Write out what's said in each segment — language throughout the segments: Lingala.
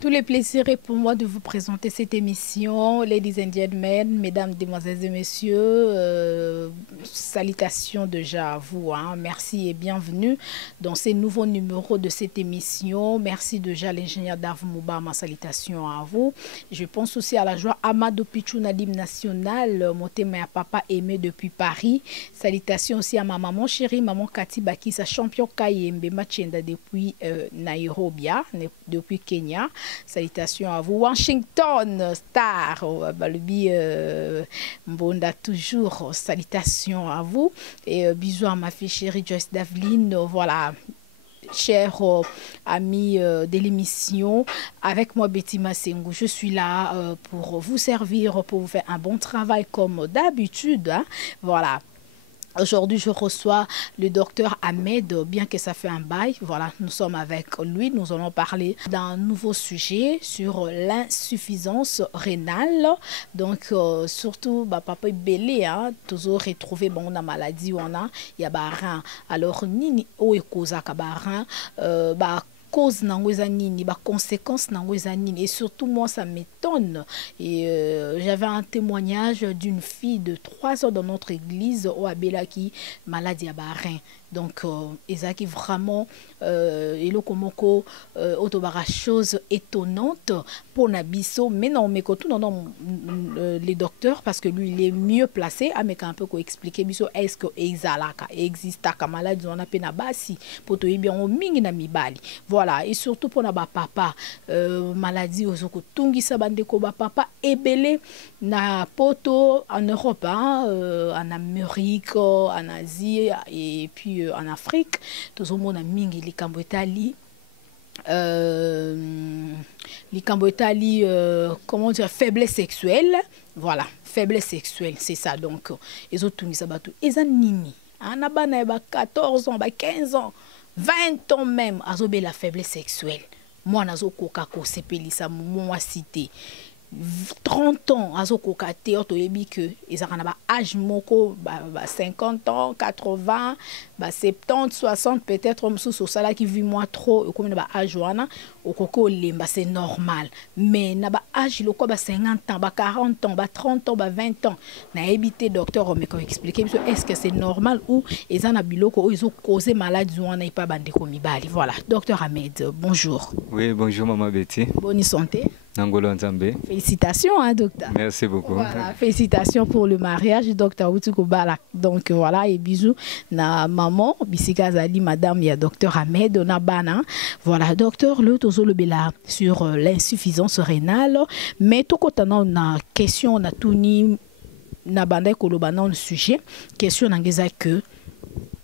Tout le plaisir est pour moi de vous présenter cette émission. Ladies and gentlemen, mesdames, demoiselles et messieurs, salutations déjà à vous. Merci et bienvenue dans ces nouveaux numéros de cette émission. Merci déjà à l'ingénieur Dave Mouba, ma salutation à vous. Je pense aussi à la joie Amadou Pichou Nadim National, mon témoin à papa aimé depuis Paris. Salutations aussi à ma maman chérie, maman Kati Baki, sa champion Kayembe Machenda depuis Nairobi, depuis Kenya. Salutations à vous. Washington, Star, Balubi Mbonda, toujours. Salutations à vous. Et bisous à ma fille chérie Joyce Daveline. Voilà. Chers amis de l'émission, avec moi Betty Massengou, je suis là pour vous servir, pour vous faire un bon travail comme d'habitude. Voilà. Aujourd'hui, je reçois le docteur Ahmed, bien que ça fait un bail. Voilà, nous sommes avec lui. Nous allons parler d'un nouveau sujet sur l'insuffisance rénale. Donc, surtout, papa belé, toujours retrouvé bon la maladie on a, il y a barin. Alors, nini o ekoza ka barin, cause nini, conséquences nini, et surtout moi ça m'étonne. Et j'avais un témoignage d'une fille de 3 ans dans notre église au Abela qui maladie à barin. Donc Isaac vraiment et le komoko autobara chose étonnante pour Nabiso, mais non mais quand tout non les docteurs parce que lui il est mieux placé à me un peu expliquer biso est-ce que exalaka existe ka maladie on a pena basi pour to bien on mingi na mibali. Voilà, et surtout pour na papa maladie ozoko tungi sabande ko papa ebele na poto en Europe, en Amérique, en Asie et puis en Afrique. Tout le monde a mingi les Cambotali. Les Cambotali, comment dire, faiblesse sexuelle. Voilà, faiblesse sexuelle, c'est ça. Donc, les autres tungi sabatu. Ils ont nini. Anabana 14 ans, 15 ans. 20 ans même, azobe la faiblesse sexuelle. Moi, nazo koka ko sepelisa moi cité. 30 ans, azo koka te to yebi que ils ont un âge moko 50 ans, 80, 70, 60 peut-être homme sous ça qui vit moi trop comme na âge wana au koko lemba c'est normal. Mais na âge loko 50 ans, 40 ans, 30 ans, 20 ans, na évité docteur me ko expliquer est-ce que c'est normal ou ils ont biloko ou ils ont causé maladie wana pas bande ko mibali. Voilà, docteur Ahmed, bonjour. Oui, bonjour maman Betty. Bonne santé. Nangolo Nzambe. Félicitations, docteur. Merci beaucoup. Voilà, félicitations pour le mariage, docteur Outuko Bala. Donc voilà, et bisous na maman, bisika zali madame ya docteur Ahmed Nabana. Voilà, docteur le tozolo bela sur l'insuffisance rénale, mais tout quand on a question na tuni na banda koloba na sujet, question ngeza que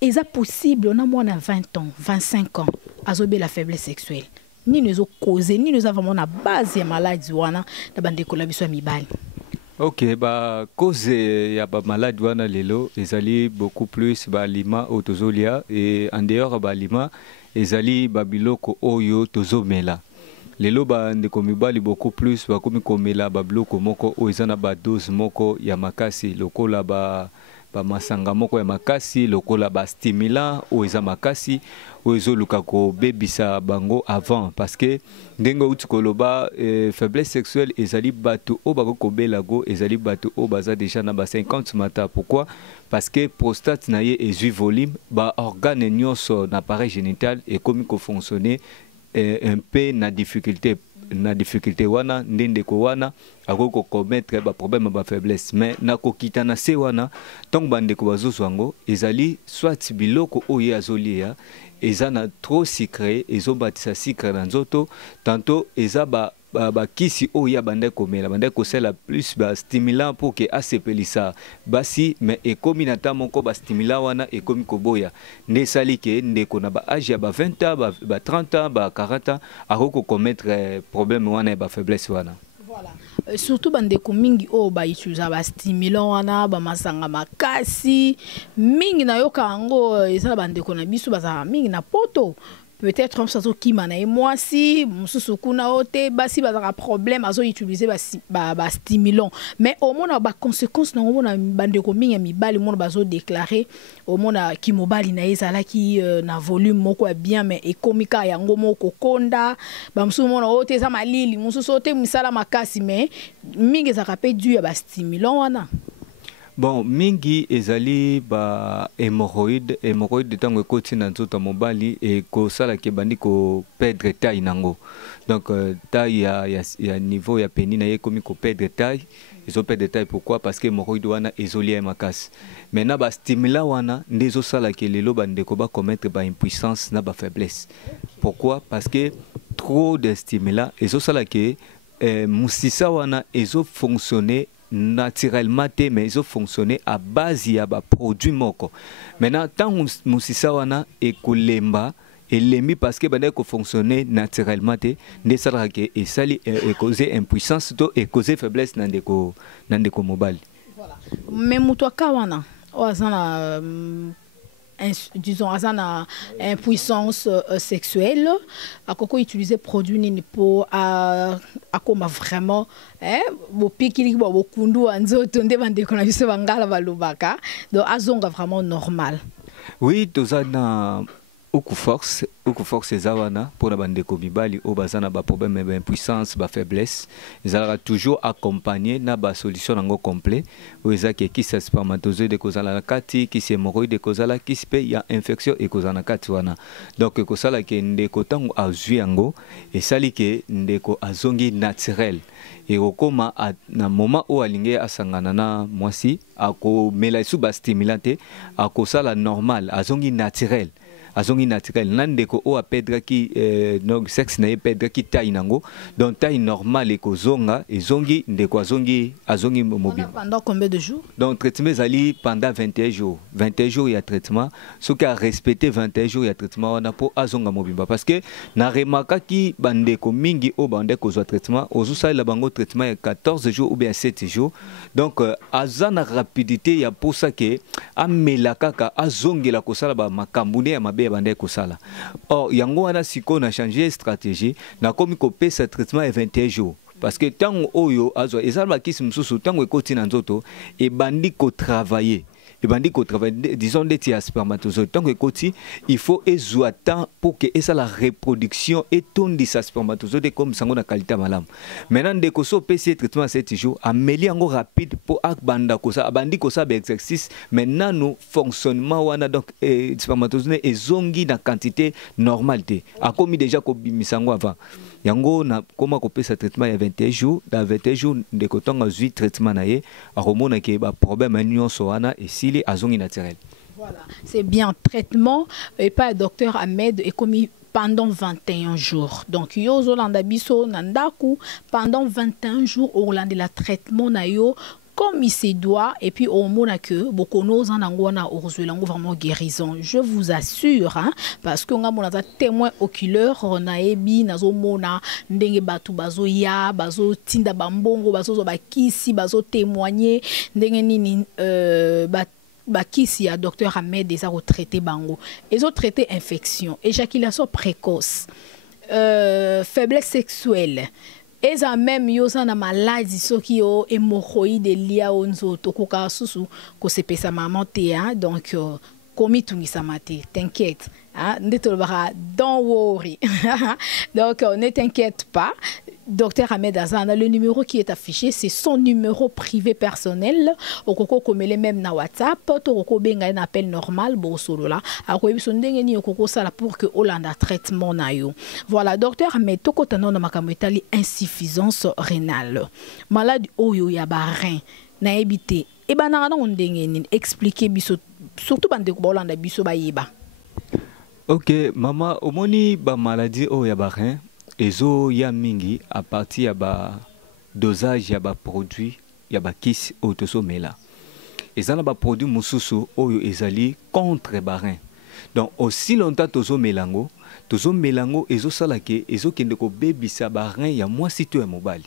est-ce possible on a moins de 20 ans, 25 ans azobe la faiblesse sexuelle. Ni nous ont causé, ni nous avons vraiment la base de maladie wana na bande kolabiswa mibali. Ok, cause ya maladie wana lelo ezali beaucoup plus lima otozolia et en dehors lima ezali biloko oyo tozomela. Lelo ndeko mibali beaucoup plus bakomi komela biloko moko o ezana dose moko ya makasi lokola masanga moko ya makasi lokola stimulant o eza makasi ozo luka ko bebisa bango avant parce que ndengo uti koloba faiblesse sexuelle ezali batu o bako kobela go ezali batu o baza déjà na 50 mata. Pourquoi? Parce que prostate na ye ezui volume organe nyonso na appareil génital et comme ko fonctionner un peu na difficulté wana ndendeko wana akoko commettre problème faiblesse mais nako kitana se wana donc bandeko bazozwango ezali soit biloko oye azolia ezana trop sucré ezobatisa sucre na nzoto tantôt eza kisi oya bande komela bande kosela plus stimulant pour que asepelisa basi mais ekomi na ta moko stimulant wana ekomi koboya nde sali ke ndeko na âge ya 20 ans 30 ans 40 ans akoko commettre problème wana ya faiblesse wana. Voilà. Surtout bandeko mingi o utiliser stimulant wana masanga makasi mingi na yoka ango eza bandeko na biso baza mingi na poto peut-être on s'azo qui mana et moi si mususu kuna ote basi bazaka problème azo utiliser ba stimulant mais au moins ba conséquence na mona bande ko mingi mibali mona bazo déclarer au mona ki mobali na ezala ki na volume moko bien mais ekomika yango moko konda ba mususu mona ote za malili mususu ote misala makasi mais mingi za rapé dû ya ba stimulant wana. Bon, mingi ezali ba hémorroïde tango ekoti na nzoto mobali et ko sala ke bandi ko perdre taille nango. Donc taille ya niveau ya peni na ye komi ko perdre taille. Ils ont perdre taille pourquoi? Parce que hémorroïde wana ezoli makas. Maintenant ba stimula wana ndezo sala ke lelo bande ko ba commettre ba impuissance na ba faiblesse. Pourquoi? Parce que trop de stimula ezo sala ke musisa wana ezo fonctionner naturellement, mais ils ont fonctionné à base de produits moko. Maintenant, tant musisa wana ekolemba elemi parce que bande ko fonctionner naturellement ne sala ke esali et causer impuissance to et causer faiblesse nandeko mobile. Voilà. Mais mutoka wana ozana disons azana impuissance sexuelle akoko utiliser produit nini pour akoma vraiment bo pikili bo kundu anzoto nde bande kona biso bangala balobaka donc azonga vraiment normal. Oui, tozana Oku force ezawana pour la bande komibali o bazana ba problème ba impuissance ba faiblesse ezala toujours accompagné na ba solution nango complet o ezaki ki sa spermatozoïde kozala na kati ki hémorroïde kozala ki spe ya infection e kozana kati wana donc ko sala ke ndeko tango azwi yango et sali ke ndeko azongi naturel et okoma na moment où alinge asangana na mwasi ako mela su ba stimulante ako sala normal azongi naturel azongi naturel nandeko o apedra ki donc sexe na pedra ki taille nango donc taille normale eko zonga ezongi ndeko azongi mobile. Pendant combien de jours? Donc traitement zali pendant 21 jours. 21 jours il y a traitement. Ce qui a respecté 21 jours il y a traitement on a pour azonga mobile parce que na remaka ki bandeko mingi o bandeko zo traitement ozusa la bango traitement il y a 14 jours ou bien 7 jours. Donc azana rapidité ya pour ça que amelaka ka azongi la kosala ba makambune ya mabe bande ko sala. Or yango wana siko na changer stratégie na komi ko pesa traitement et 21 jours parce que tango oyo azo ezalba kisi msusu tango ekoti na nzoto e bandi ko travailler et bandi ko travailler disons des tia spermatozoïde tango ekoti il faut ezwa temps pour que esa la reproduction et tondi sa spermatozoïde comme sango na qualité malam. Maintenant de ko so pesa traitement 7 jours ameli yango rapide pour ak banda ko sa bandi ko sa be exercice maintenant no fonctionnement wana donc spermatozoïde ezongi na quantité normale te akomi déjà ko bimisango avant yango na koma ko pesa traitement ya 21 jours dans 21 jours de kotonga zui traitement na ye aromona ke ba problème nyonso wana et s'il est azongi naturel. Voilà, c'est bien traitement et pas docteur Ahmed et commis pendant 21 jours. Donc yo zolanda biso nandaku pendant 21 jours au land de la traitement na yo comme il se doit et puis au moment que beaucoup nos en angona orzuelango vraiment guérison. Je vous assure hein, parce que on a mon témoin oculaire on a ebi nazo mona ndenge batu bazo ya bazo tinda bambongo bazo bakisi bazo témoigner ndenge nini bakisi ya docteur Ahmed des a retraité bango ils ont traité infection éjaculation précoce faiblesse sexuelle et ça même yo ça na maladie soki yo hémorroïde lia onzoto ko ka susu ko se pesa maman te hein donc komi tungisa mate t'inquiète hein ndetolbara don't worry donc ne t'inquiète pas. Docteur Ahmed Azana, le numéro qui est affiché, c'est son numéro privé personnel. Okoko komele même na WhatsApp, toko benga un appel normal bo solo la. Ako biso ndenge ni okoko sala pour que Hollanda traitement na yo. Voilà, docteur Ahmed toko tano na makambo etali insuffisance rénale. Malade oyo ya ba rein na ebité. E bana na ndenge ni expliquer biso surtout bande ko Hollanda biso ba yeba. OK, maman, omoni ba maladie oyo ya ba rein ezo ya mingi à partir ya ba dosage ya ba produit ya ba kisi otoso mela ezana ba produit mususu oyo ezali contre barin donc aussi longtemps tozo melango ezo sala ke ezo kende ko bebisa barin ya mwasi to ya mobali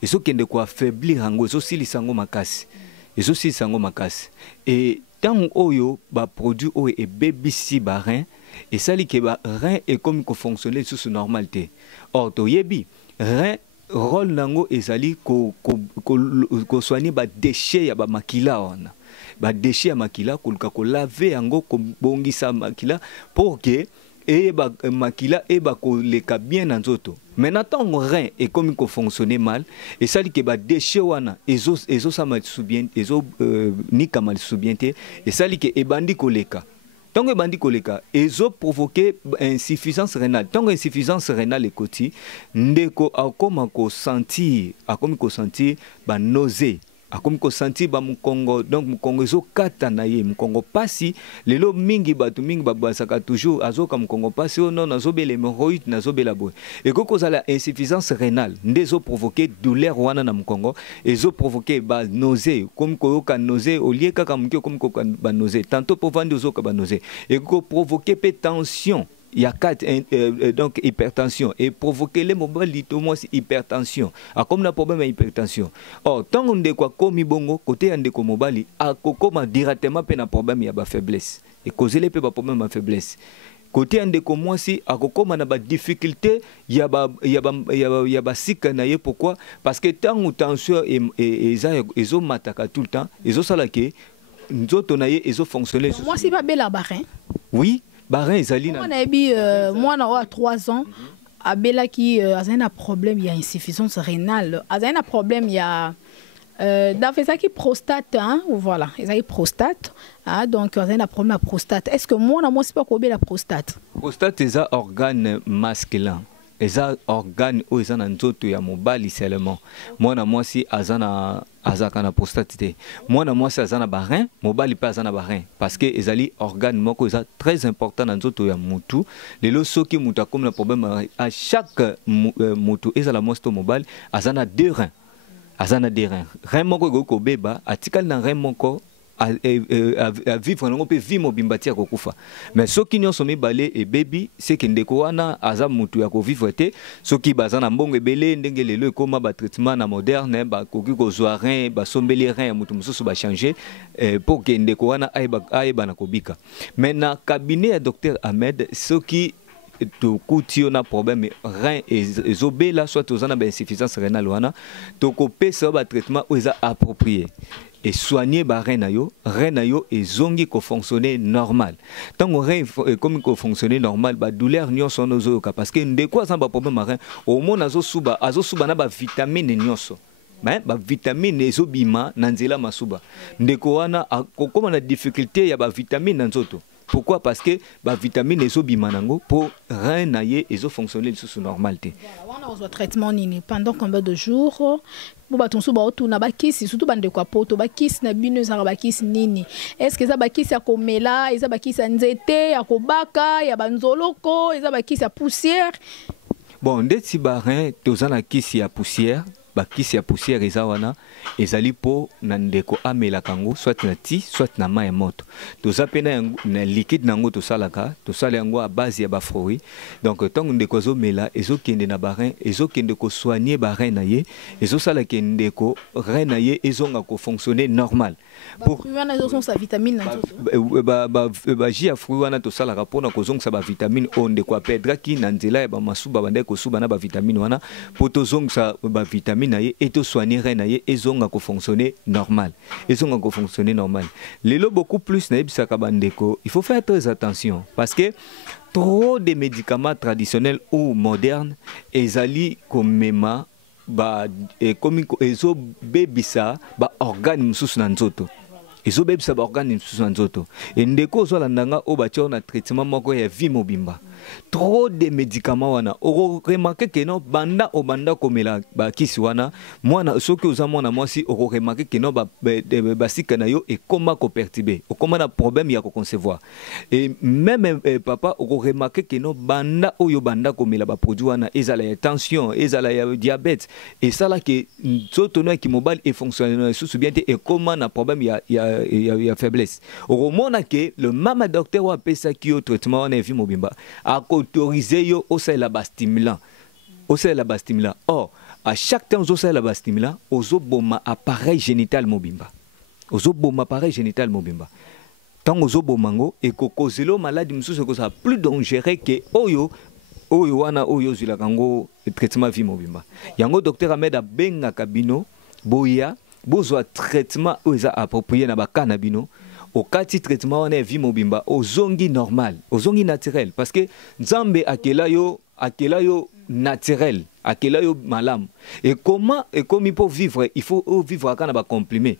ezo kende ko affaiblir yango ezo silisango makasi et tant oyo ba produit oyo e bebisi barin et ça li que ba rein est comme ko fonctionner sous normalité. Or to yebi rein rôle nango ezali ko soigner ba déchets ya ba makila wana. Ba déchets ya makila ko laver yango ko bongisa makila pour que et makila et koleka bien na nzoto. Maintenant tant rein est comme ko fonctionner mal et ça dit que ba déchets wana ezo ça mal bien ezo ni kamal soubienté et ça dit que ebandi koleka. Tant que bandi koleka ezo provoquer insuffisance rénale. Tant que insuffisance rénale ekoti ndeko akoma ko sentir ba nausée. Comme ko senti ba mukongo donc mukongo zo kata na ye mukongo pasi lelo mingi batu mingi babasaka toujours azoka mukongo pasi non nazobela hémorroïde nazobela boy et ko kozala insuffisance rénale ndezo provoquer douleur wana na mukongo ezo provoquer ba nausée comme ko ka nausée au lieu kaka mukio comme ko ba nausée tantôt pour vendre zo ka ba nausée et ko provoquer tension. Il y a donc hypertension et provoquer les mobiles moins hypertension. A comme un problème hypertension. Or tant on de quoi comme bongo côté ande ko mobali a kokoma directement pe na problème ya ba faiblesse et causer les pe ba problème ma faiblesse. Côté ande ko moi si a kokoma na ba difficulté ya ba sika na ye pourquoi parce que tant ou tension et ezo mataka tout le temps ezo sala ke nzoto na ye ezo fonctionner. Moi si pas bela barin. Oui. Barin ezali na moi na 3 ans abela qui a un problème il y a insuffisance rénale a un problème il y a d'affaire qui prostate hein voilà ils a prostate ah donc a un problème à prostate est-ce que moi c'est pas combien la prostate est un organe masculin eza organe o eza na nzoto ya mobali seulement mwana mwasi azana azaka prostate te mwana mwasi azana barin mobali pa azana barin parce que ezali organe moko eza très important na nzoto ya mutu lelo soki mutu akomi na problème à chaque mutu ezala mwasi to mobali azana 2 reins azana 2 reins rein moko ko beba atikali na rein moko à vivre on peut vivre mobimbati ya kokufa mais soki nyonso mibale et baby c'est que ndeko wana aza mutu ya ko vivre te soki bazana mbongo ebele ndenge lelo ekoma ba traitement na moderne ba koki ko zwa rein ba sombeli rein mutu mususu ba changer pour que ndeko wana aiba na kobika mais na cabinet ya docteur Ahmed soki to kuti on a problème rein ezobela soit ozana ba insuffisance rénale wana to ko pesa ba traitement oza approprié et soigner ba rein na yo et zongi ko fonctionner normal tant rein comme ko fonctionner normal ba douleur nyonso nozo ka parce que ndeko za ba problème rein au moins azo suba na ba vitamine nyonso mais ba vitamine ezobima na nzela masuba ndeko wana akokoma na difficulté ya ba vitamine na nzoto. Pourquoi? Parce que la vitamine ezobimanago pour rein na ye ezo fonctionner sous normalité. Voilà, on a un traitement nini pendant combien de jours? Bo batonso ba otu na bakisi surtout bande kwa poto bakisi na bino za bakisi nini? Est-ce que ça bakisi ya komela, eza bakisi ya nzete, ya kobaka, ya banzoloko, eza bakisi ya poussière? Bon, ndeti ba rein tozana kisi ya poussière. Bakisi ya poussière eza wana ezali po na ndeko amela kango soit na ti soit na mai moto toza pena na liquide nango tosalaka tosala yango à base ya ba fruits donc tant ndeko zo mela ezokende na barin ezokende ko soigner barin na ye ezosala ke ndeko rein na ye ezonga ko fonctionner normal pour wana ezo sa vitamine na nzoto ba ji ya fruit wana tosalaka pona ko zonga sa ba vitamine o ndeko apedra ki na nzela ya ba masuba bande ko suba na ba vitamine wana po to zonga sa ba vitamine et to soigner rein et zonga ko fonctionner normal lelo beaucoup plus na ebisaka bandeko il faut faire très attention parce que trop de médicaments traditionnels ou modernes ezali komema ba comme ezo bebisa ba organe mususu na nzoto ezo bebisa ba organe mususu na nzoto et ndeko zo landanga o batia na traitement moko ya vie mobimba trop de médicaments wana oro remarquer que non banda komela ba kisi wana mwana soki oza mwana mwasi oro remarquer que non ba sika na yo et comment ko perturber o comment na problème ya ko concevoir et même papa oro remarquer que non banda oyo banda komela ba produit wana ezala ya tension ezala ya diabète et ça là que soto no ki mobile et fonctionne sous bien et comment na problème ya faiblesse oro mona que le mama docteur wa pesa ki au traitement on a vu mobimba à autoriser yo au sein la stimulant or à chaque temps au sein la stimulant aux boma appareil génital mobimba tant aux obomango et kokozelo maladie mususu ko ça plus dangereux que oyo wana oyo zila kango traitement vie mobimba yango docteur Ahmed abenga kabino boya bozwa traitement oza approprié na bakana bino au kati traitement wana vie mobimba ozongi normal ozongi naturel parce que nzambe akela yo naturel akela yo malam et comment et comme il faut vivre il faut vivre akana ba comprimé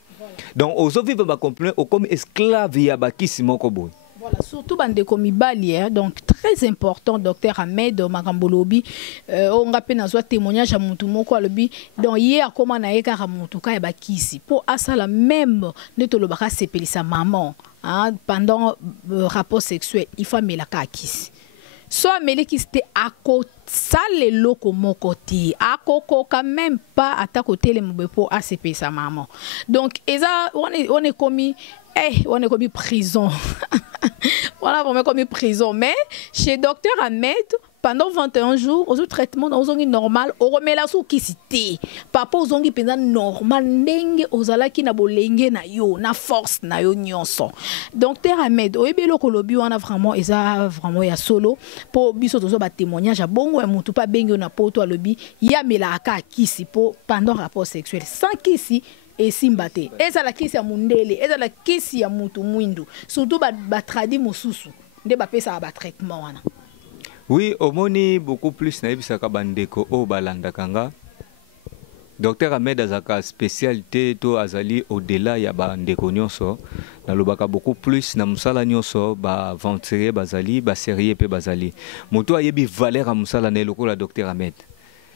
donc ozo vivre ba comprimé o comme esclave ya bakisi moko boy. Voilà, surtout bande comme Balier, donc très important, docteur Ahmed Makambolobi, on a peine à soit témoignage à Moutoumoko lobi, donc hier comment on a écrit à Moutouka et Bakisi pour à ça la même netolobaka s'épelle sa maman pendant rapport sexuel, il faut mettre la kakisi. Soit mêlé qui c'était à côté ça les locaux mon côté à coco quand même pas à ta côté les moubé pour ACP sa maman donc on est commis on est commis prison voilà on est commis prison mais chez docteur Ahmed pendant 21 jours aux traitements dans zone normal on remet la sous qui cité papa aux zone pendant normal ndenge ozala ki na bolenge na yo na force na yo nyonso docteur Ahmed oyebelo kolobi on a vraiment ya solo pour biso tozo ba témoignage à bongo ya mutu pa bengi na poto lobi ya melaka kisi po pendant rapport sexuel sans kisi et simbate eza la kisi ya mundele eza la kisi ya mutu mwindu surtout ba tradi mosusu nde ba pesa ba traitement wana. Oui, au moni beaucoup plus na bisaka bandeko o balanda kanga. Docteur Ahmed azaka spécialité to azali au-delà ya bandeko nyonso. Na lobaka beaucoup plus na musala nyonso ba aventurier bazali ba sérieux pe bazali. Moto ayebi valeur a musala na lokola docteur Ahmed.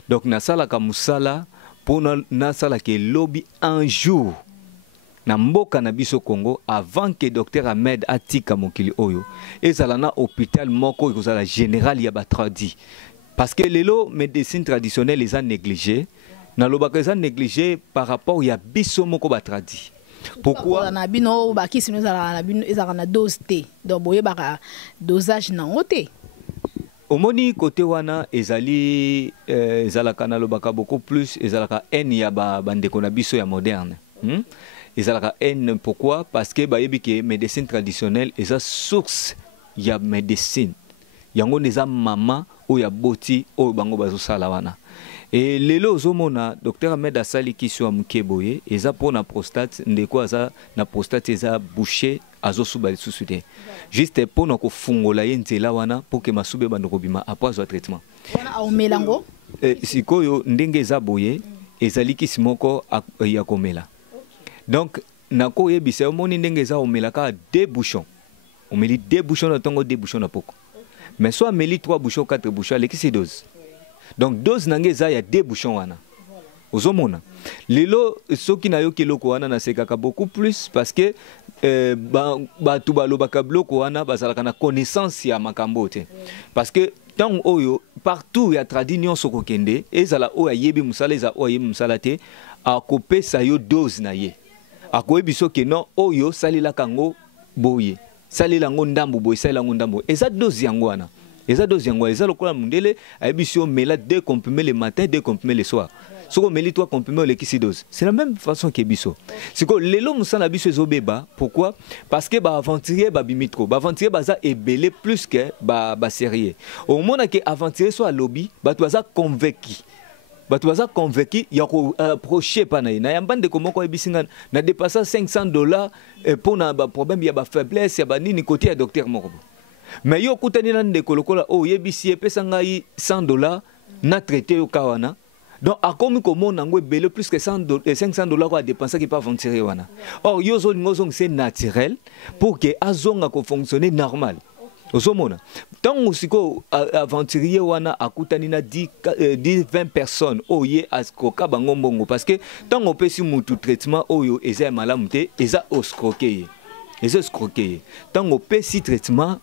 Donc na sala ka musala pour na sala ke lobby un jour. Na mboka na biso Congo avant que docteur Ahmed atika mokili oyo ezala na hôpital moko ekozala général ya ba tradi parce que lelo médecine traditionnelle les a négligé na lobaka les a négligé par rapport ya biso moko ba tradi pourquoi na bino ba kisi nous na bino ezala na dose T donc boye ba dosage na ngote omoni côté wana ezali ezalaka na lobaka beaucoup plus ezalaka en ya ba bandeko na biso ya moderne Ils ont la haine pourquoi parce que bayebi que médecine traditionnelle est la source ya médecine. Yango neza mama ou ya boti ou bango bazo sala wana. Et lelo zomona docteur Ahmed asali kiswa mkeboye eza pour na prostate ndeko aza na prostate eza bouché azo suba lisusude. Juste pour na ko fungola yenzela wana pour que masube bandoko bima après zo traitement. Wana au melango sikoyo ndenge eza boye ezali kisimoko ya komela. Donc, nako yebise omoni ndenge za omelaka 2 bouchons. On met 2 bouchons na tongo 2 bouchons na poko. Mais soit meli 3 bouchons 4 bouchons avec ces doses. Donc dose nange za ya 2 bouchons wana. Ozomona. Lelo soki na yo keloko wana na sekaka beaucoup plus parce que ba tu balobaka bloko wana bazalaka na connaissance ya makambo te. Parce que tant oyo partout ya tradition soko kende ezala o yebi musala eza o yebi musala te a couper sa yo dose na ye. Akoye biso ke non oyo salila kango boye salila ngo ndambo boye salila ngo ndambo eza dose yango wana eza dose yango eza lokola mundele ayebisio mela 2 comprimés le matin 2 comprimés le soir soko meli 3 comprimés le kisi dose c'est la même façon que biso siko lelo musala biso ezobeba pourquoi parce que ba aventurier ba bimitro ba aventurier baza ebele plus que ba sérieux au moment que aventurier soit lobby ba baza convaincu bato baza convaincu ya ko approcher pana na yambande ko moko ebisinga na dépasser $500 pour na ba problème ya ba faiblesse ya ba nini côté ya docteur moko mais yo kutani na ndeko lokola o yebisi epesa ngai $100 na traité yo kawana donc akomi ko mona ngo ebele plus que $500 ko dépenser qui pas aventurer wana or yo zo ngozong c'est naturel pour que azonga ko fonctionner normal. Osomona. Tant usiko aventurier wana akutani na 10-20 personnes oye askoka bango mbongo parce que tant opesi mutu traitement oyo eza malamu te eza oscroquer. Eza escroquer. Tant opesi traitement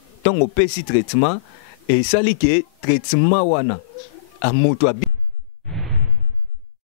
et sali que traitement wana a mutu